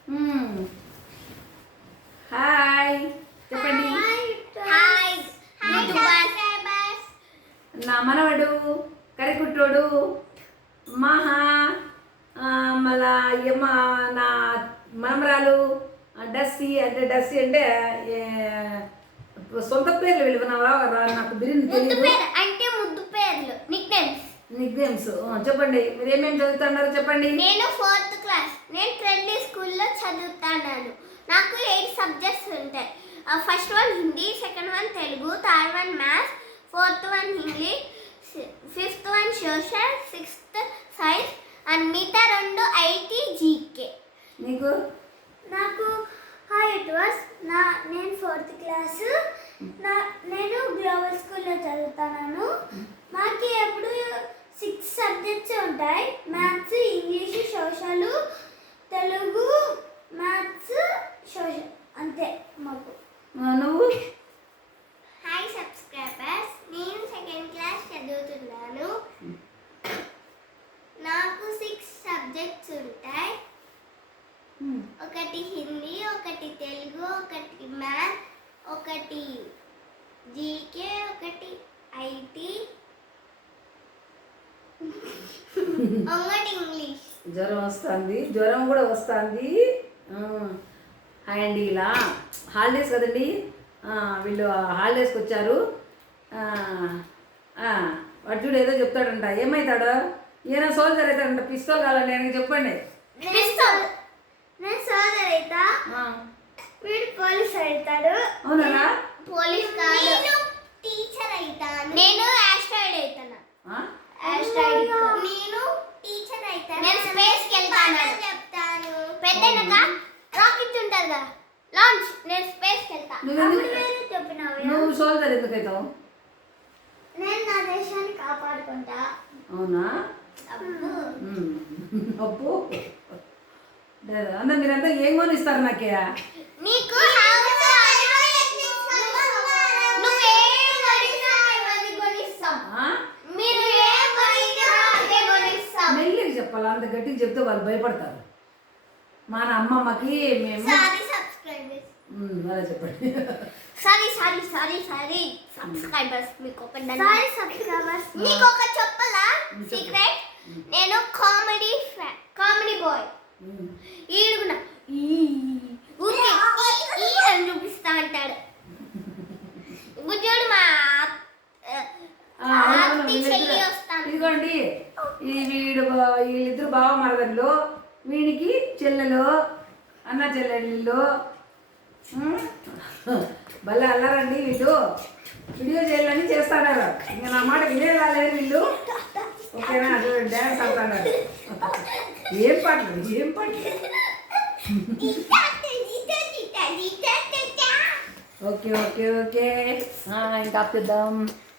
Hi చెప్పండి. నా మనవడు కరికుట్రోడు మహా మళ్ళా యమ్మ నా మనమరాలు డస్సీ అంటే సొంత పేర్లు వెళ్ళిపోయినావా నాకు బిర్యానీ తెలియదు అంటే ముద్దు పేర్లు నిక్ నేమ్స్ చెప్పండి. మీరు ఏమేమి చదువుతున్నారు చెప్పండి. నేను 4th క్లాస్. నేను ట్రెండీ స్కూల్లో చదువుతున్నాను. నాకు 8 సబ్జెక్ట్స్ ఉంటాయి. First one Hindi, second one Telugu, third one maths, fourth one English, fifth one social, sixth science and మిగతా 2 ఐటీ జీకే. నీకు? నాకు నేను 4th క్లాస్. నేను గ్లోబల్ స్కూల్లో చదువుతున్నాను. మాకు ఎప్పుడు 6 సబ్జెక్ట్స్ ఉంటాయి. Maths, English, social, Telugu, maths, social అంతే మాకు. నువ్వు? హాయ్ సబ్స్క్రైబర్స్, నేను 2nd క్లాస్ చదువుతున్నాను. నాకు 6 సబ్జెక్ట్స్ ఉంటాయి. ఒకటి హిందీ, ఒకటి తెలుగు, ఒకటి మ్యాథ్స్, ఒకటి జీకే, ఒకటి ఐటీ, ఒకటి ఇంగ్లీష్. జ్వరం కూడా వస్తుంది. హాయ్ అండి. ఇలా హాలిడేస్ కదండి, వీళ్ళు హాలిడేస్కి వచ్చారు. వాడు చూడు ఏదో చెప్తాడంట. ఏమవుతాడు? ఈయన సోల్జర్ అవుతాడంట. పిస్తోల్ కావాలండి ఆయనకి చెప్పండి. నేను సోల్జర్ అవుతా, వీడు పోలీస్ అవుతాడు. అవునా? పోలీస్ కాదు, నేను టీచర్ అవుతాను. నేను ఆస్ట్రాయిడ్ అవుతాను. ఆస్ట్రాయిడ్ నేను టీచర్ అవుతాను. నేను స్పేస్ కి వెళ్తాను చెప్తాను. పెద్దనక రాకెట్ ఉంటది కదా, లాంచ్. నేను స్పేస్ కి వెళ్తా. నువ్వు సోల్జర్ ఎందుకు అవుతావు? నేను నా దేశాన్ని కాపాడుకుంటా. అవునా? అప్పు అన్న మీరంతా ఏం కొనిస్తారు నాకే? నీకు మెల్లిగా చెప్పాలి. అంత గట్టిగా చెప్తే వాళ్ళు భయపడతారు. మా అమ్మమ్మకి మేము అలా చెప్పండి. సారీ సబ్స్క్రైబర్స్, మీకు ఒక చెప్పలా సీక్రెట్. నేను కామెడీ బాయ్. ఈడుగున్నా అని చూపిస్తా అంటాడు. గుజ్జోడు మా ఇదిగోండి, వీళ్ళిద్దరు బావ మరదళ్ళు. వీడికి చెల్లెలు, అన్న చెల్లెళ్ళు. భలే అల్లారండి వీళ్ళు. వీడియో చేయాలని చేస్తున్నారు. ఇంకా నా మాట వినే రాలేదు వీళ్ళు. ఓకేనా? డ్యాన్స్ ఆడుతున్నారు. ఏం పాటలు ఓకే ఇంకా ఆపుదాం.